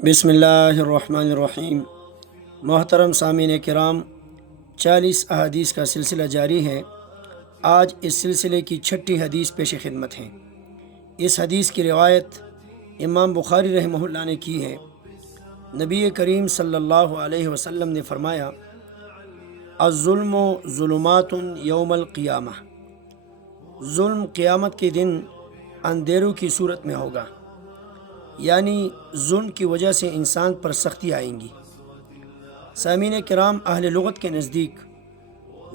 بسم اللہ الرحمن الرحیم۔ محترم سامعین کرام، 40 احادیث کا سلسلہ جاری ہے۔ آج اس سلسلے کی 6ٹھی حدیث پیش خدمت ہے۔ اس حدیث کی روایت امام بخاری رحمہ اللہ نے کی ہے۔ نبی کریم صلی اللہ علیہ وسلم نے فرمایا، الظلم ظلمات یوم القیامہ، ظلم قیامت کے دن اندھیروں کی صورت میں ہوگا، یعنی ظلم کی وجہ سے انسان پر سختی آئیں گی۔ سامعین کرام، اہل لغت کے نزدیک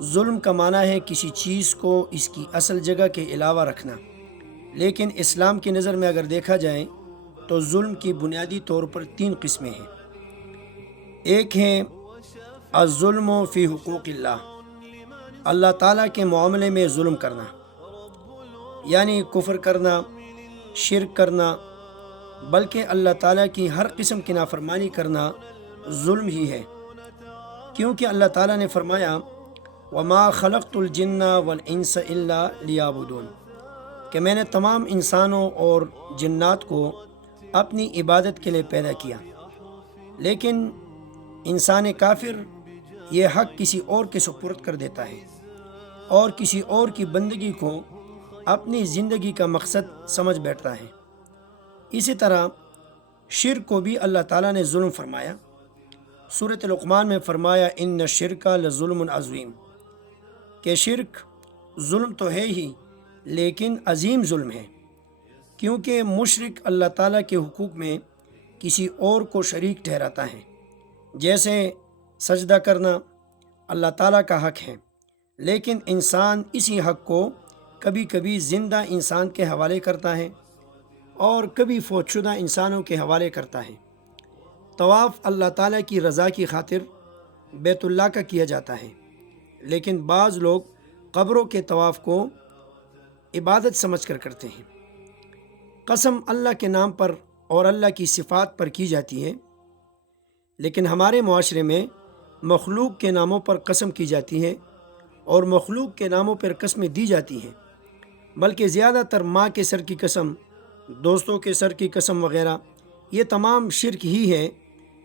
ظلم کا معنی ہے کسی چیز کو اس کی اصل جگہ کے علاوہ رکھنا، لیکن اسلام کی نظر میں اگر دیکھا جائے تو ظلم کی بنیادی طور پر 3 قسمیں ہیں۔ ایک ہے الظلم فی حقوق اللہ، اللہ تعالیٰ کے معاملے میں ظلم کرنا، یعنی کفر کرنا، شرک کرنا، بلکہ اللہ تعالیٰ کی ہر قسم کی نافرمانی کرنا ظلم ہی ہے، کیونکہ اللہ تعالیٰ نے فرمایا، وَمَا خَلَقْتُ الْجِنَّ وَالْإِنسَ إِلَّا لِيَعْبُدُونِ، کہ میں نے تمام انسانوں اور جنات کو اپنی عبادت کے لیے پیدا کیا۔ لیکن انسان کافر یہ حق کسی اور کے سپرد کر دیتا ہے اور کسی اور کی بندگی کو اپنی زندگی کا مقصد سمجھ بیٹھتا ہے۔ اسی طرح شرک کو بھی اللہ تعالیٰ نے ظلم فرمایا۔ سورۃ لقمان میں فرمایا، ان الشرک لظلم عظیم، کہ شرک ظلم تو ہے ہی لیکن عظیم ظلم ہے، کیونکہ مشرک اللہ تعالیٰ کے حقوق میں کسی اور کو شریک ٹھہراتا ہے۔ جیسے سجدہ کرنا اللہ تعالیٰ کا حق ہے، لیکن انسان اسی حق کو کبھی کبھی زندہ انسان کے حوالے کرتا ہے اور کبھی فوت شدہ انسانوں کے حوالے کرتا ہے۔ طواف اللہ تعالیٰ کی رضا کی خاطر بیت اللہ کا کیا جاتا ہے، لیکن بعض لوگ قبروں کے طواف کو عبادت سمجھ کر کرتے ہیں۔ قسم اللہ کے نام پر اور اللہ کی صفات پر کی جاتی ہے، لیکن ہمارے معاشرے میں مخلوق کے ناموں پر قسم کی جاتی ہے اور مخلوق کے ناموں پر قسمیں دی جاتی ہیں، بلکہ زیادہ تر ماں کے سر کی قسم، دوستوں کے سر کی قسم وغیرہ، یہ تمام شرک ہی ہے۔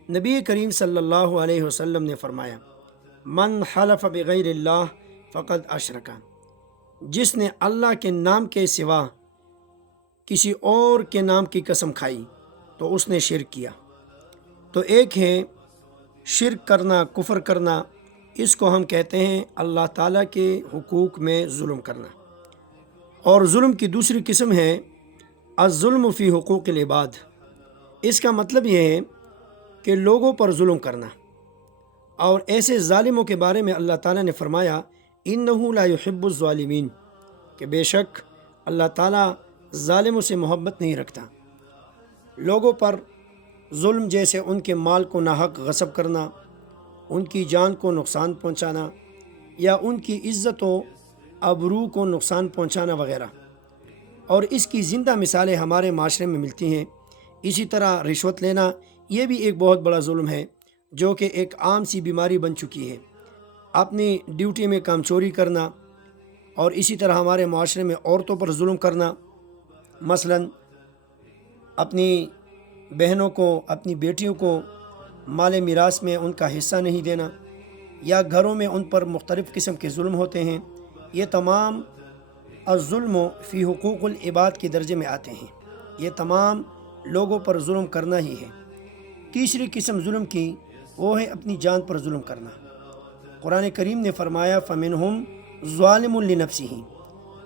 نبی کریم صلی اللہ علیہ وسلم نے فرمایا، من حلف بغیر اللہ فقد اشرک، جس نے اللہ کے نام کے سوا کسی اور کے نام کی قسم کھائی تو اس نے شرک کیا۔ تو ایک ہے شرک کرنا، کفر کرنا، اس کو ہم کہتے ہیں اللہ تعالیٰ کے حقوق میں ظلم کرنا۔ اور ظلم کی دوسری قسم ہے الظلم فی حقوق العباد۔ اس کا مطلب یہ ہے کہ لوگوں پر ظلم کرنا، اور ایسے ظالموں کے بارے میں اللہ تعالیٰ نے فرمایا، انہ لا یحب الظالمین، کہ بے شک اللہ تعالیٰ ظالموں سے محبت نہیں رکھتا۔ لوگوں پر ظلم جیسے ان کے مال کو ناحق غصب کرنا، ان کی جان کو نقصان پہنچانا، یا ان کی عزت و آبرو کو نقصان پہنچانا وغیرہ، اور اس کی زندہ مثالیں ہمارے معاشرے میں ملتی ہیں۔ اسی طرح رشوت لینا، یہ بھی ایک بہت بڑا ظلم ہے، جو کہ ایک عام سی بیماری بن چکی ہے۔ اپنی ڈیوٹی میں کام چوری کرنا، اور اسی طرح ہمارے معاشرے میں عورتوں پر ظلم کرنا، مثلا اپنی بہنوں کو، اپنی بیٹیوں کو مال میراث میں ان کا حصہ نہیں دینا، یا گھروں میں ان پر مختلف قسم کے ظلم ہوتے ہیں۔ یہ تمام الظلم فی حقوق العباد کے درجے میں آتے ہیں، یہ تمام لوگوں پر ظلم کرنا ہی ہے۔ تیسری قسم ظلم کی وہ ہے اپنی جان پر ظلم کرنا۔ قرآن کریم نے فرمایا، فَمِنْهُمْ ظَالِمٌ لِنَفْسِهِ،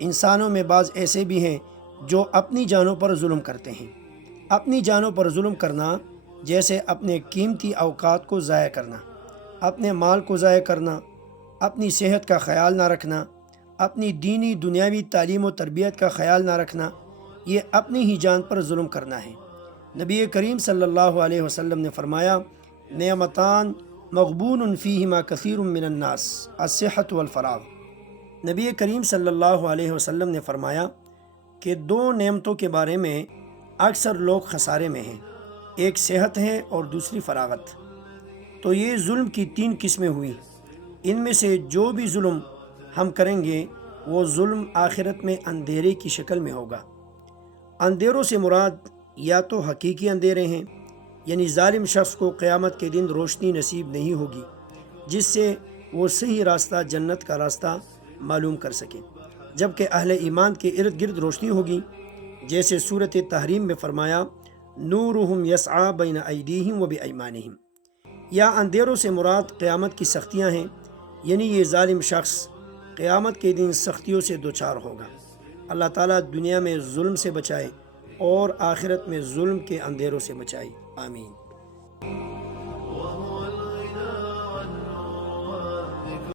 انسانوں میں بعض ایسے بھی ہیں جو اپنی جانوں پر ظلم کرتے ہیں۔ اپنی جانوں پر ظلم کرنا جیسے اپنے قیمتی اوقات کو ضائع کرنا، اپنے مال کو ضائع کرنا، اپنی صحت کا خیال نہ رکھنا، اپنی دینی دنیاوی تعلیم و تربیت کا خیال نہ رکھنا، یہ اپنی ہی جان پر ظلم کرنا ہے۔ نبی کریم صلی اللہ علیہ وسلم نے فرمایا، نعمتان مغبون فیہما کثیر من الناس، الصحت والفراغ۔ نبی کریم صلی اللہ علیہ وسلم نے فرمایا کہ 2 نعمتوں کے بارے میں اکثر لوگ خسارے میں ہیں، ایک صحت ہے اور دوسری فراغت۔ تو یہ ظلم کی 3 قسمیں ہوئی۔ ان میں سے جو بھی ظلم ہم کریں گے وہ ظلم آخرت میں اندھیرے کی شکل میں ہوگا۔ اندھیروں سے مراد یا تو حقیقی اندھیرے ہیں یعنی ظالم شخص کو قیامت کے دن روشنی نصیب نہیں ہوگی جس سے وہ صحیح راستہ جنت کا راستہ معلوم کر سکے، جبکہ اہل ایمان کے ارد گرد روشنی ہوگی، جیسے سورۃ تحریم میں فرمایا نورہم یسعی بین ایدیہم و بایمانہم۔ یا اندھیروں سے مراد قیامت کی سختیاں ہیں، یعنی یہ ظالم شخص قیامت کے دن سختیوں سے دوچار ہوگا۔ اللہ تعالیٰ دنیا میں ظلم سے بچائے اور آخرت میں ظلم کے اندھیروں سے بچائے، آمین۔